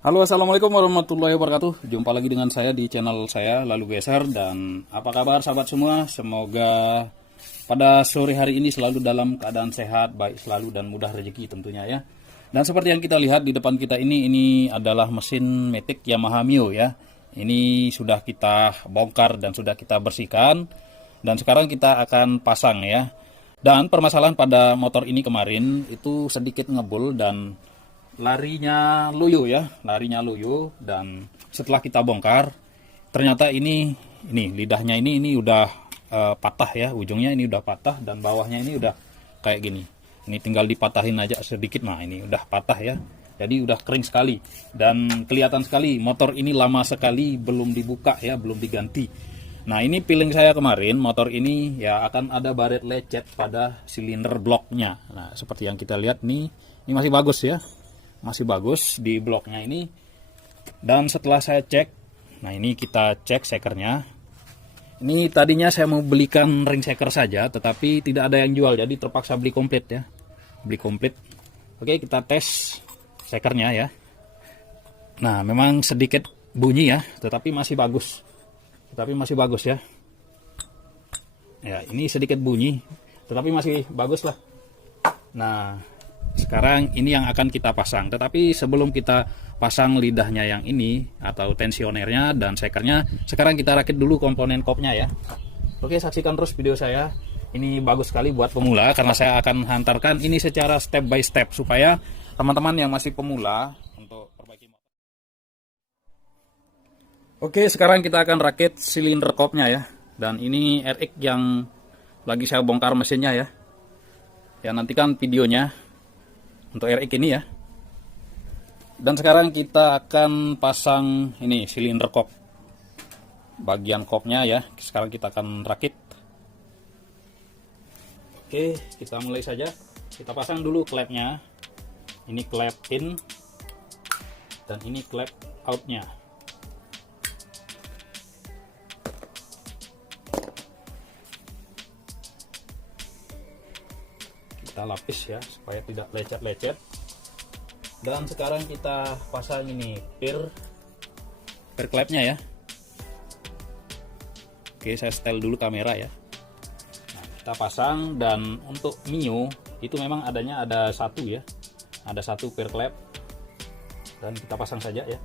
Halo, assalamualaikum warahmatullahi wabarakatuh. Jumpa lagi dengan saya di channel saya Lalu Geser. Dan apa kabar sahabat semua? Semoga pada sore hari ini selalu dalam keadaan sehat, baik selalu dan mudah rezeki tentunya ya. Dan seperti yang kita lihat di depan kita ini adalah mesin Matic Yamaha Mio ya. Ini sudah kita bongkar dan sudah kita bersihkan. Dan sekarang kita akan pasang ya. Dan permasalahan pada motor ini kemarin itu sedikit ngebul dan larinya loyo dan setelah kita bongkar ternyata ini lidahnya ini udah patah ya, ujungnya ini udah patah dan bawahnya ini udah kayak gini. Ini tinggal dipatahin aja sedikit, nah ini udah patah ya. Jadi udah kering sekali dan kelihatan sekali motor ini lama sekali belum dibuka ya, belum diganti. Nah, ini feeling saya kemarin motor ini ya akan ada baret lecet pada silinder bloknya. Nah, seperti yang kita lihat nih, ini masih bagus ya. Masih bagus di bloknya ini. Dan setelah saya cek, nah ini kita cek sekernya. Ini tadinya saya mau belikan ring seker saja, tetapi tidak ada yang jual, jadi terpaksa beli komplit ya. Beli komplit. Oke, kita tes sekernya ya. Nah, memang sedikit bunyi ya, tetapi masih bagus. Ya. Ya, ini sedikit bunyi, tetapi masih bagus lah. Nah, sekarang ini yang akan kita pasang, tetapi sebelum kita pasang lidahnya yang ini atau tensionernya dan sekernya, sekarang kita rakit dulu komponen kopnya ya. Oke, saksikan terus video saya. Ini bagus sekali buat pemula karena saya akan hantarkan ini secara step by step supaya teman-teman yang masih pemula untuk perbaiki motor. Oke, sekarang kita akan rakit silinder kopnya ya. Dan ini RX yang lagi saya bongkar mesinnya ya. Ya, nantikan videonya untuk RX ini ya. Dan sekarang kita akan pasang ini silinder kop, bagian kopnya ya. Sekarang kita akan rakit. Oke, kita mulai saja. Kita pasang dulu klepnya. Ini klep in dan ini klep outnya. Kita lapis ya supaya tidak lecet-lecet. Dan sekarang kita pasang ini per klepnya ya. Oke, saya setel dulu kamera ya. Nah, kita pasang. Dan untuk Mio itu memang adanya ada satu ya, ada satu per klep dan kita pasang saja ya.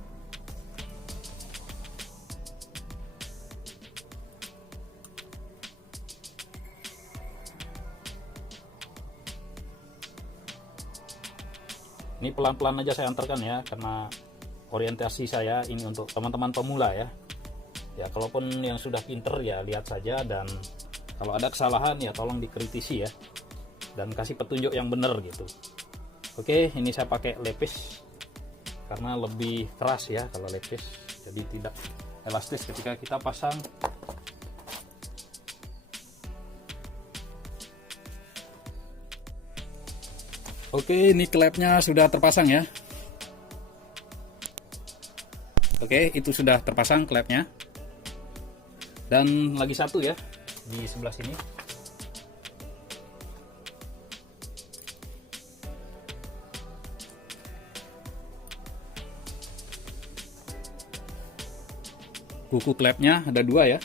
Ini pelan-pelan aja saya antarkan ya, karena orientasi saya ini untuk teman-teman pemula ya. Ya, kalaupun yang sudah pinter ya lihat saja, dan kalau ada kesalahan ya tolong dikritisi ya, dan kasih petunjuk yang benar gitu. Oke, ini saya pakai lepis karena lebih keras ya kalau lepis, jadi tidak elastis ketika kita pasang. Oke, ini klepnya sudah terpasang ya. Oke, itu sudah terpasang klepnya. Dan lagi satu ya di sebelah sini. Kuku klepnya ada dua ya.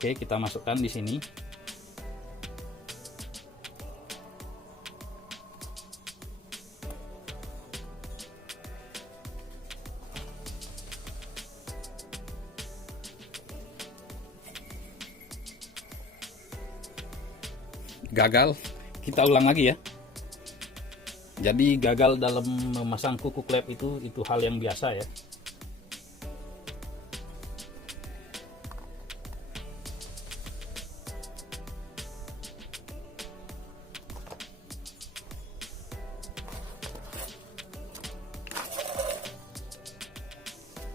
Oke, kita masukkan di sini. Gagal, kita ulang lagi ya. Jadi gagal dalam memasang kuku klep itu hal yang biasa ya.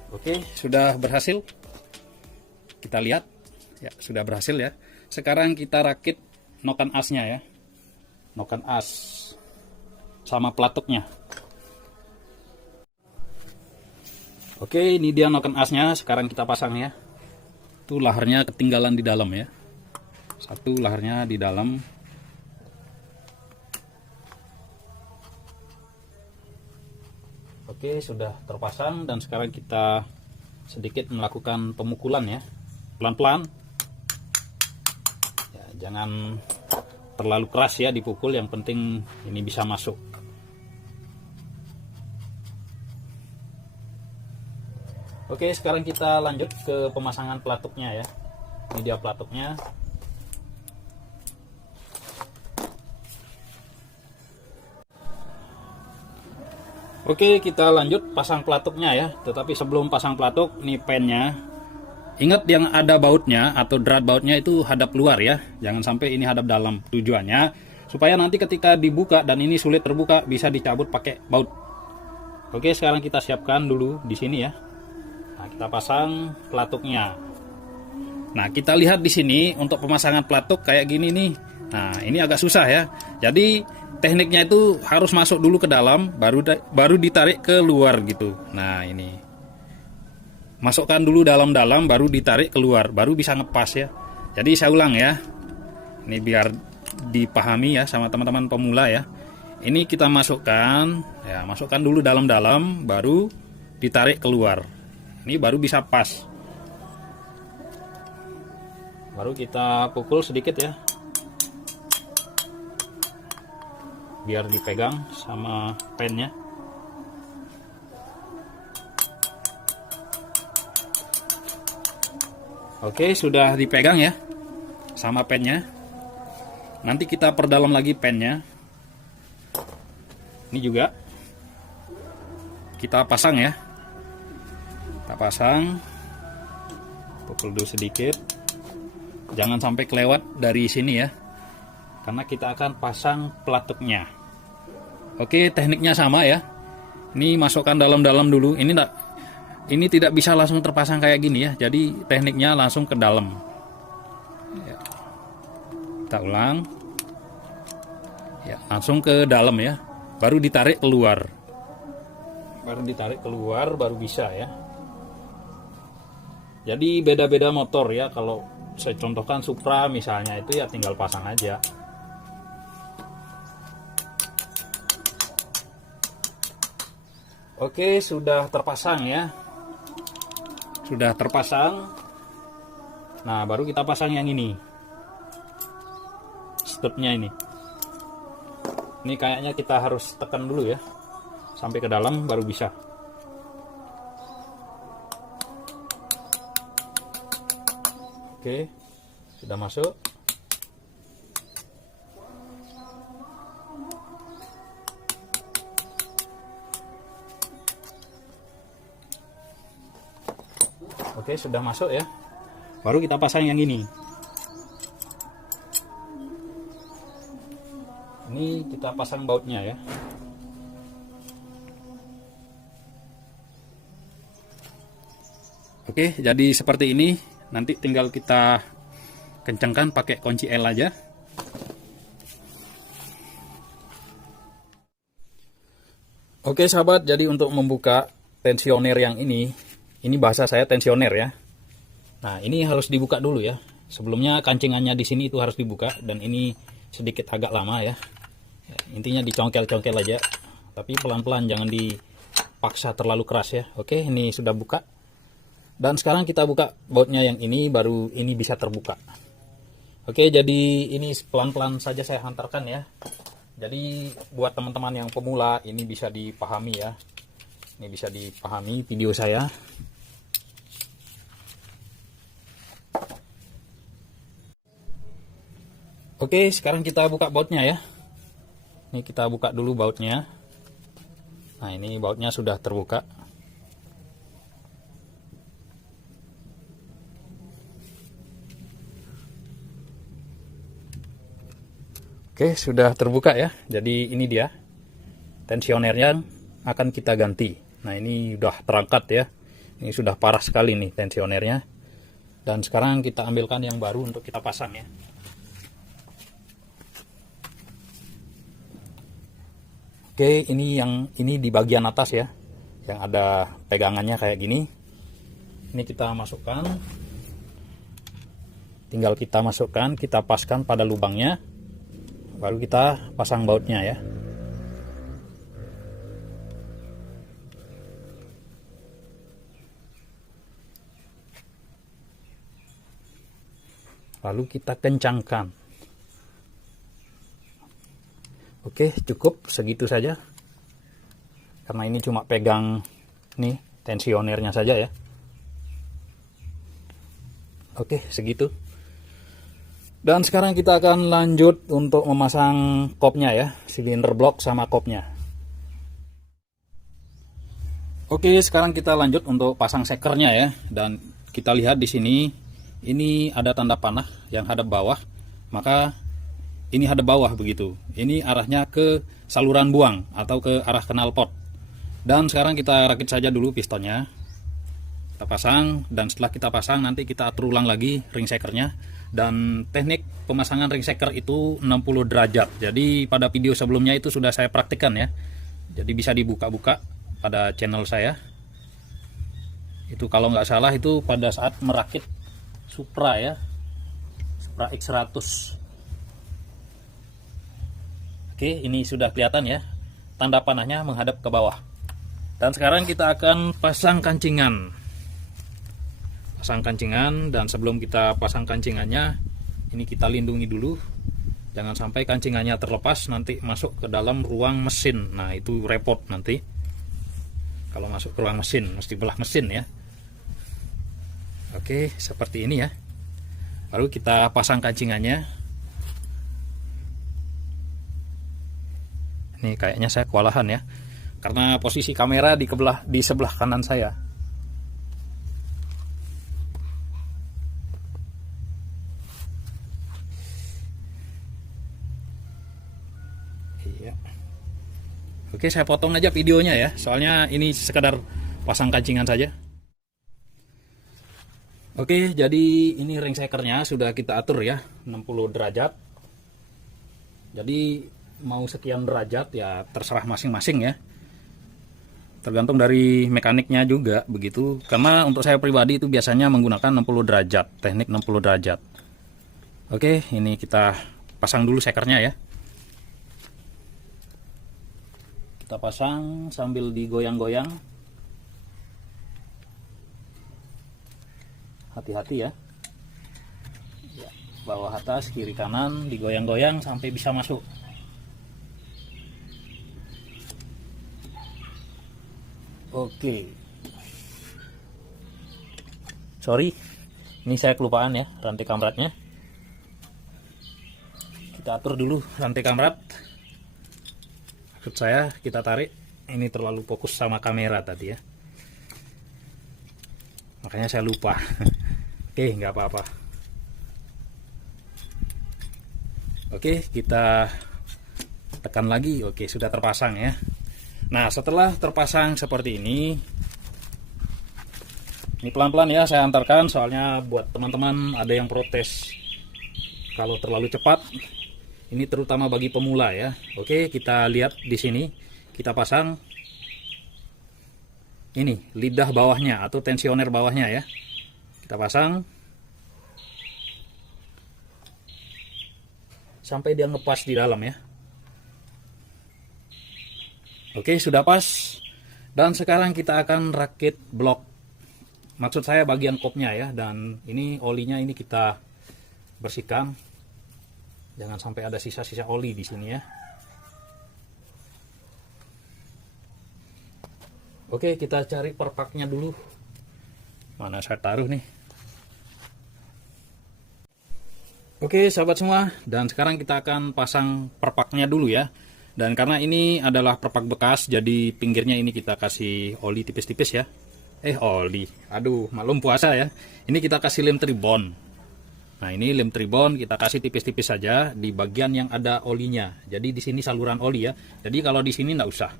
Oke, sudah berhasil. Kita lihat ya, sudah berhasil ya. Sekarang kita rakit noken asnya ya, noken as sama pelatuknya. Oke, ini dia noken asnya. Sekarang kita pasang ya. Tuh laharnya ketinggalan di dalam ya. Satu laharnya di dalam. Oke, sudah terpasang dan sekarang kita sedikit melakukan pemukulan ya, pelan-pelan ya, jangan terlalu keras ya dipukul, yang penting ini bisa masuk. Oke, sekarang kita lanjut ke pemasangan pelatuknya ya. Ini dia pelatuknya. Oke, kita lanjut pasang pelatuknya ya. Tetapi sebelum pasang pelatuk, nih pennya, ingat yang ada bautnya atau drat bautnya itu hadap luar ya. Jangan sampai ini hadap dalam. Tujuannya supaya nanti ketika dibuka dan ini sulit terbuka, bisa dicabut pakai baut. Oke, sekarang kita siapkan dulu di sini ya. Nah, kita pasang pelatuknya. Nah, kita lihat di sini untuk pemasangan pelatuk kayak gini nih. Nah, ini agak susah ya. Jadi tekniknya itu harus masuk dulu ke dalam, baru ditarik ke luar gitu. Nah, ini masukkan dulu dalam-dalam, baru ditarik keluar, baru bisa ngepas ya. Jadi saya ulang ya. Ini biar dipahami ya sama teman-teman pemula ya. Ini kita masukkan, ya masukkan dulu dalam-dalam, baru ditarik keluar. Ini baru bisa pas. Baru kita pukul sedikit ya, biar dipegang sama pennya. Oke, sudah dipegang ya sama pennya. Nanti kita perdalam lagi pennya. Ini juga kita pasang ya. Kita pasang, pukul dulu sedikit, jangan sampai kelewat dari sini ya, karena kita akan pasang pelatuknya. Oke, tekniknya sama ya. Ini masukkan dalam-dalam dulu. Ini tidak bisa langsung terpasang kayak gini ya. Jadi tekniknya langsung ke dalam. Ya. Kita ulang. Ya, langsung ke dalam ya. Baru ditarik keluar. Baru ditarik keluar, baru bisa ya. Jadi beda-beda motor ya. Kalau saya contohkan Supra misalnya, itu ya tinggal pasang aja. Oke, sudah terpasang ya. Sudah terpasang. Nah, baru kita pasang yang ini. Stepnya ini. Ini kayaknya kita harus tekan dulu ya. Sampai ke dalam baru bisa. Oke, sudah masuk. Oke, sudah masuk ya. Baru kita pasang yang ini. Ini kita pasang bautnya ya. Oke, jadi seperti ini. Nanti tinggal kita kencangkan pakai kunci L aja. Oke sahabat, jadi untuk membuka tensioner yang ini bahasa saya tensioner ya. Nah, ini harus dibuka dulu ya. Sebelumnya kancingannya di sini itu harus dibuka, dan ini sedikit agak lama ya. Intinya dicongkel-congkel aja, tapi pelan-pelan, jangan dipaksa terlalu keras ya. Oke, ini sudah buka. Dan sekarang kita buka bautnya yang ini, baru ini bisa terbuka. Oke, jadi ini pelan-pelan saja saya hantarkan ya. Jadi buat teman-teman yang pemula, ini bisa dipahami ya. Ini bisa dipahami video saya. Oke, sekarang kita buka bautnya ya. Ini kita buka dulu bautnya. Nah, ini bautnya sudah terbuka. Oke, sudah terbuka ya. Jadi ini dia tensionernya akan kita ganti. Nah, ini udah terangkat ya. Ini sudah parah sekali nih tensionernya. Dan sekarang kita ambilkan yang baru untuk kita pasang ya. Oke, ini di bagian atas ya. Yang ada pegangannya kayak gini. Ini kita masukkan. Tinggal kita masukkan, kita paskan pada lubangnya. Baru kita pasang bautnya ya. lalu kita kencangkan. Oke, cukup segitu saja, karena ini cuma pegang nih tensionernya saja ya. Oke, segitu. Dan sekarang kita akan lanjut untuk memasang kopnya ya, silinder blok sama kopnya. Oke, sekarang kita lanjut untuk pasang sekernya ya. Dan kita lihat di sini, ini ada tanda panah yang hadap bawah, maka ini hadap bawah begitu. Ini arahnya ke saluran buang atau ke arah knalpot. Dan sekarang kita rakit saja dulu pistonnya. Kita pasang, dan setelah kita pasang nanti kita atur ulang lagi ring sekernya. Dan teknik pemasangan ring seker itu 60 derajat. Jadi pada video sebelumnya itu sudah saya praktikkan ya. Jadi bisa dibuka-buka pada channel saya. Itu kalau nggak salah itu pada saat merakit Supra ya, Supra X100. Oke, ini sudah kelihatan ya, tanda panahnya menghadap ke bawah. Dan sekarang kita akan pasang kancingan. Pasang kancingan, dan sebelum kita pasang kancingannya, ini kita lindungi dulu. Jangan sampai kancingannya terlepas, nanti masuk ke dalam ruang mesin. Nah, itu repot nanti. Kalau masuk ke ruang mesin, mesti belah mesin ya. Oke, seperti ini ya. Baru kita pasang kancingannya. Ini kayaknya saya kewalahan ya, karena posisi kamera di sebelah kanan saya. Iya. Oke, saya potong aja videonya ya, soalnya ini sekedar pasang kancingan saja. Oke, jadi ini ring sekernya sudah kita atur ya, 60 derajat. Jadi mau sekian derajat ya terserah masing-masing ya. Tergantung dari mekaniknya juga begitu. Karena untuk saya pribadi itu biasanya menggunakan 60 derajat, teknik 60 derajat. Oke, ini kita pasang dulu sekernya ya. Kita pasang sambil digoyang-goyang. Hati-hati ya. Bawah atas, kiri kanan, digoyang-goyang sampai bisa masuk. Oke. Sorry, ini saya kelupaan ya rantai kamratnya. Kita atur dulu rantai kamrat. Maksud saya kita tarik. Ini terlalu fokus sama kamera tadi ya, makanya saya lupa. Oke, nggak apa-apa. Oke, kita tekan lagi. Oke, sudah terpasang ya. Nah, setelah terpasang seperti ini pelan-pelan ya saya antarkan, soalnya buat teman-teman ada yang protes kalau terlalu cepat. Ini terutama bagi pemula ya. Oke, kita lihat di sini. Kita pasang ini lidah bawahnya atau tensioner bawahnya ya. Kita pasang sampai dia ngepas di dalam ya. Oke, sudah pas. Dan sekarang kita akan rakit blok. Maksud saya bagian kopnya ya. Dan ini olinya ini kita bersihkan. Jangan sampai ada sisa-sisa oli di sini ya. Oke, kita cari perpaknya dulu. Mana saya taruh nih. Oke, sahabat semua. Dan sekarang kita akan pasang perpaknya dulu ya. Dan karena ini adalah perpak bekas, jadi pinggirnya ini kita kasih oli tipis-tipis ya. Oli. Aduh, maklum puasa ya. Ini kita kasih lem tribon. Nah, ini lem tribon kita kasih tipis-tipis saja di bagian yang ada olinya. Jadi di sini saluran oli ya. Jadi kalau di sini nggak usah.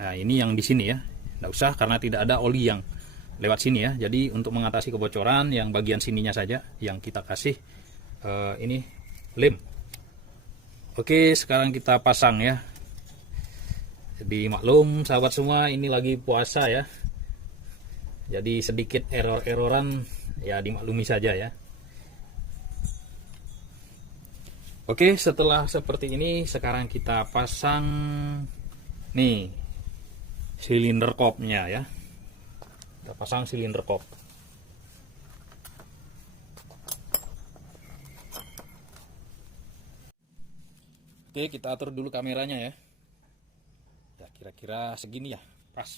Nah, ini yang di sini ya. Nggak usah karena tidak ada oli yang lewat sini ya. Jadi untuk mengatasi kebocoran yang bagian sininya saja yang kita kasih ini lem. Oke, sekarang kita pasang ya. Jadi maklum sahabat semua, ini lagi puasa ya. Jadi sedikit error-erroran ya dimaklumi saja ya. Oke, setelah seperti ini sekarang kita pasang nih silinder kopnya ya. Kita pasang silinder kop. Oke, kita atur dulu kameranya ya. Ya, kira-kira segini ya, pas.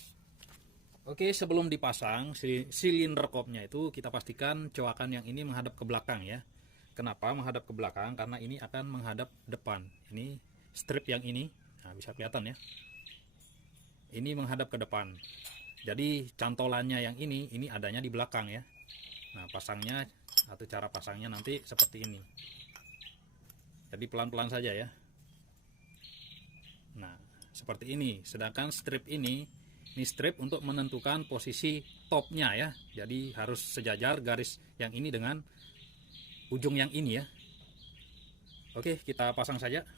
Oke, sebelum dipasang silinder kopnya itu kita pastikan coakan yang ini menghadap ke belakang ya. Kenapa menghadap ke belakang? Karena ini akan menghadap depan. Ini strip yang ini, nah bisa kelihatan ya. Ini menghadap ke depan. Jadi cantolannya yang ini adanya di belakang ya. Nah, pasangnya atau cara pasangnya nanti seperti ini. Jadi pelan-pelan saja ya. Nah, seperti ini. Sedangkan strip ini strip untuk menentukan posisi topnya ya. Jadi harus sejajar garis yang ini dengan ujung yang ini ya. Oke, kita pasang saja.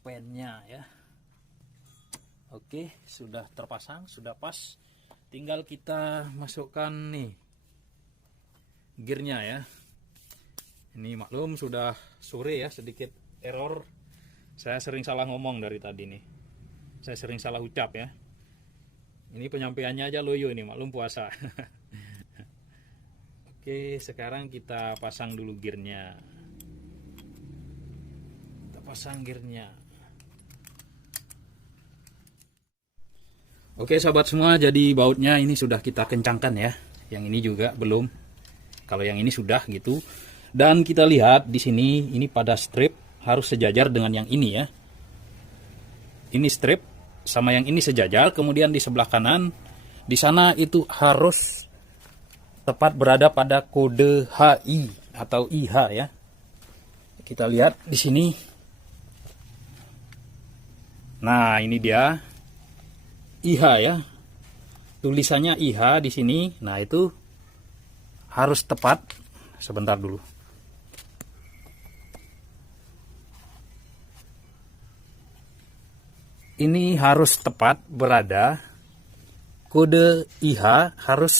Pennya ya. Oke, sudah terpasang, sudah pas. Tinggal kita masukkan nih gearnya ya. Ini maklum sudah sore ya, sedikit error. Saya sering salah ngomong dari tadi nih. Saya sering salah ucap ya. Ini penyampaiannya aja loyo ini, maklum puasa. Oke, sekarang kita pasang dulu gearnya. Kita pasang gearnya. Oke sahabat semua, jadi bautnya ini sudah kita kencangkan ya. Yang ini juga belum. Kalau yang ini sudah gitu. Dan kita lihat di sini ini pada strip harus sejajar dengan yang ini ya. Ini strip sama yang ini sejajar, kemudian di sebelah kanan di sana itu harus tepat berada pada kode HI atau IH ya. Kita lihat di sini. Nah, ini dia. IH ya, tulisannya IH di sini. Nah itu harus tepat. Sebentar dulu. Ini harus tepat berada. Kode IH harus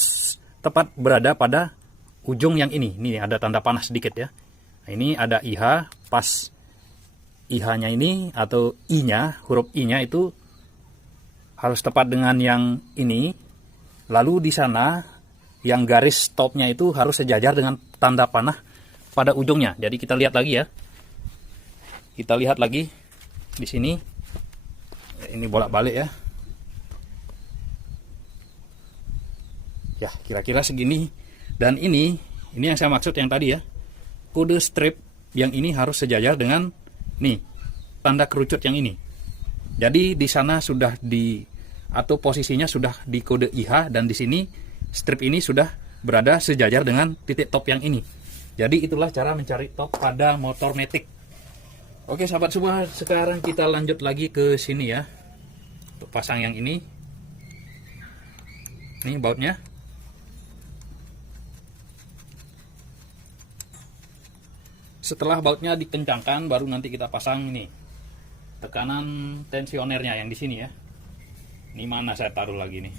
tepat berada pada ujung yang ini. Ini ada tanda panah sedikit ya. Nah, ini ada IH, pas IH-nya ini atau I-nya, huruf I-nya itu harus tepat dengan yang ini. Lalu di sana yang garis topnya itu harus sejajar dengan tanda panah pada ujungnya. Jadi kita lihat lagi ya. Kita lihat lagi di sini. Ini bolak-balik ya. Ya, kira-kira segini. Dan ini yang saya maksud yang tadi ya. Kode strip yang ini harus sejajar dengan nih, tanda kerucut yang ini. Jadi di sana sudah atau posisinya sudah di kode IH, dan di sini strip ini sudah berada sejajar dengan titik top yang ini. Jadi itulah cara mencari top pada motor matic. Oke sahabat semua, sekarang kita lanjut lagi ke sini ya. Untuk pasang yang ini. Ini bautnya. Setelah bautnya dikencangkan, baru nanti kita pasang ini tekanan tensionernya yang di sini ya. Ini mana saya taruh lagi nih.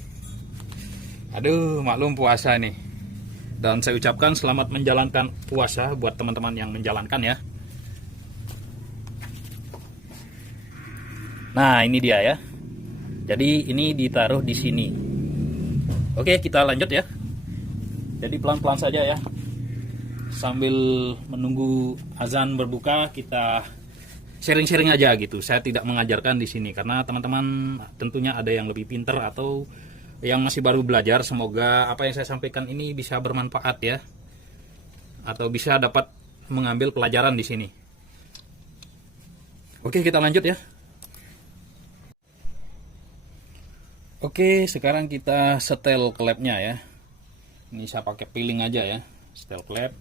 Aduh, maklum puasa nih. Dan saya ucapkan selamat menjalankan puasa buat teman-teman yang menjalankan ya. Nah, ini dia ya. Jadi ini ditaruh di sini. Oke, kita lanjut ya. Jadi pelan-pelan saja ya. Sambil menunggu azan berbuka, kita sharing-sharing aja gitu. Saya tidak mengajarkan di sini karena teman-teman tentunya ada yang lebih pinter atau yang masih baru belajar. Semoga apa yang saya sampaikan ini bisa bermanfaat ya, atau bisa dapat mengambil pelajaran di sini. Oke, kita lanjut ya. Oke, sekarang kita setel klepnya ya. Ini saya pakai piling aja ya, setel klep.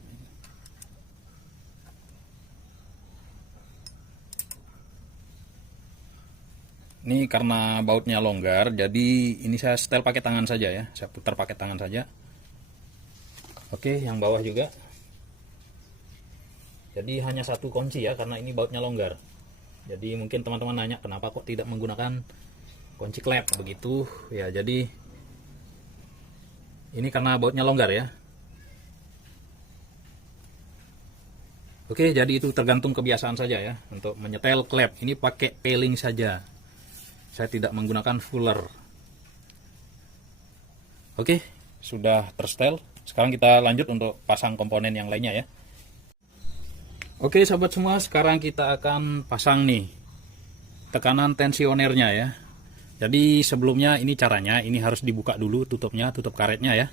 Ini karena bautnya longgar, jadi ini saya setel pakai tangan saja ya. Saya putar pakai tangan saja. Oke, yang bawah juga. Jadi hanya satu kunci ya, karena ini bautnya longgar. Jadi mungkin teman-teman nanya kenapa kok tidak menggunakan kunci klep begitu ya. Jadi ini karena bautnya longgar ya. Oke, jadi itu tergantung kebiasaan saja ya. Untuk menyetel klep ini pakai peeling saja. Saya tidak menggunakan fuller. Oke, sudah tersetel. Sekarang kita lanjut untuk pasang komponen yang lainnya ya. Oke sahabat semua, sekarang kita akan pasang nih tekanan tensionernya ya. Jadi sebelumnya ini caranya, ini harus dibuka dulu tutupnya, tutup karetnya ya.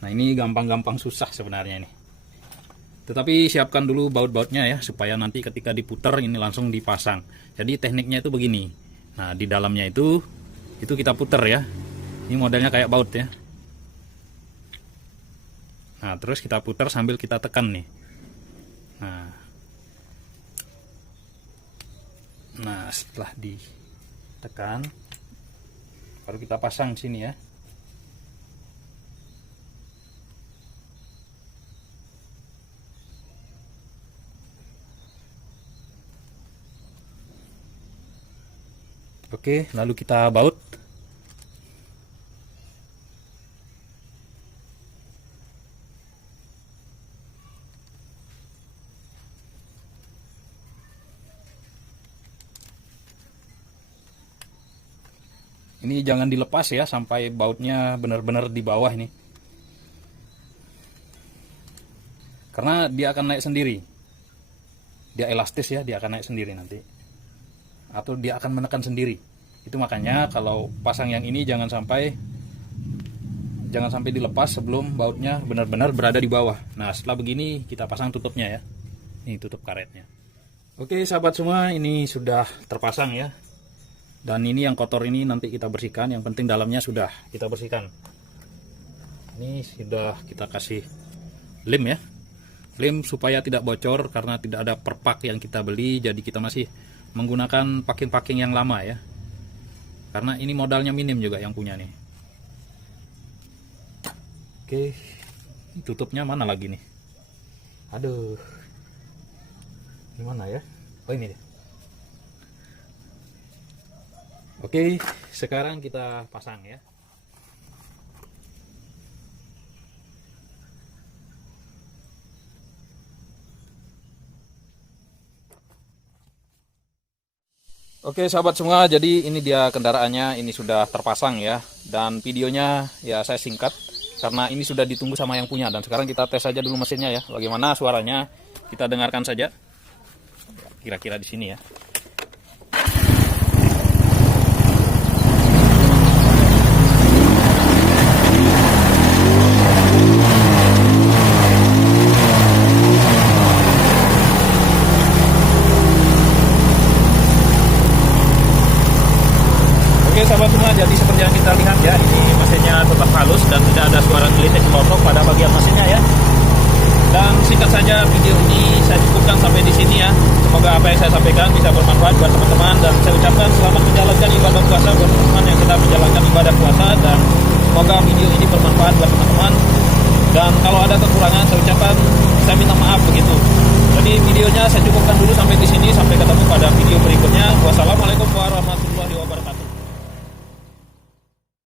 Nah ini gampang-gampang susah sebenarnya ini. Tetapi siapkan dulu baut-bautnya ya, supaya nanti ketika diputar ini langsung dipasang. Jadi tekniknya itu begini. Nah di dalamnya itu kita putar ya. Ini modelnya kayak baut ya. Nah terus kita putar sambil kita tekan nih. Nah setelah ditekan baru kita pasang sini ya. Oke, lalu kita baut. Ini jangan dilepas ya sampai bautnya benar-benar di bawah ini. Karena dia akan naik sendiri. Dia elastis ya, dia akan naik sendiri nanti. Atau dia akan menekan sendiri. Itu makanya kalau pasang yang ini jangan sampai dilepas sebelum bautnya benar-benar berada di bawah. Nah, setelah begini kita pasang tutupnya ya. Ini tutup karetnya. Oke, sahabat semua, ini sudah terpasang ya. Dan ini yang kotor ini nanti kita bersihkan. Yang penting dalamnya sudah kita bersihkan. Ini sudah kita kasih lem ya. Lem supaya tidak bocor karena tidak ada perpak yang kita beli. Jadi kita masih menggunakan packing-packing yang lama ya. Karena ini modalnya minim juga yang punya nih. Oke. Tutupnya mana lagi nih? Aduh. Gimana ya? Oh ini deh. Oke, sekarang kita pasang ya. Oke sahabat semua, jadi ini dia kendaraannya, ini sudah terpasang ya. Dan videonya ya saya singkat karena ini sudah ditunggu sama yang punya. Dan sekarang kita tes saja dulu mesinnya ya. Bagaimana suaranya? Kita dengarkan saja. Kira-kira di sini ya. Oke sahabat semua, jadi seperti yang kita lihat ya, ini mesinnya tetap halus dan tidak ada suara gelitik kelotok pada bagian mesinnya ya. Dan singkat saja video ini saya cukupkan sampai di sini ya. Semoga apa yang saya sampaikan bisa bermanfaat buat teman-teman, dan saya ucapkan selamat menjalankan ibadah puasa buat teman-teman yang sedang menjalankan ibadah puasa, dan semoga video ini bermanfaat buat teman-teman. Dan kalau ada kekurangan saya ucapkan saya minta maaf begitu. Jadi videonya saya cukupkan dulu sampai di sini, sampai ketemu pada video berikutnya. Wassalamualaikum warahmatullahi wabarakatuh.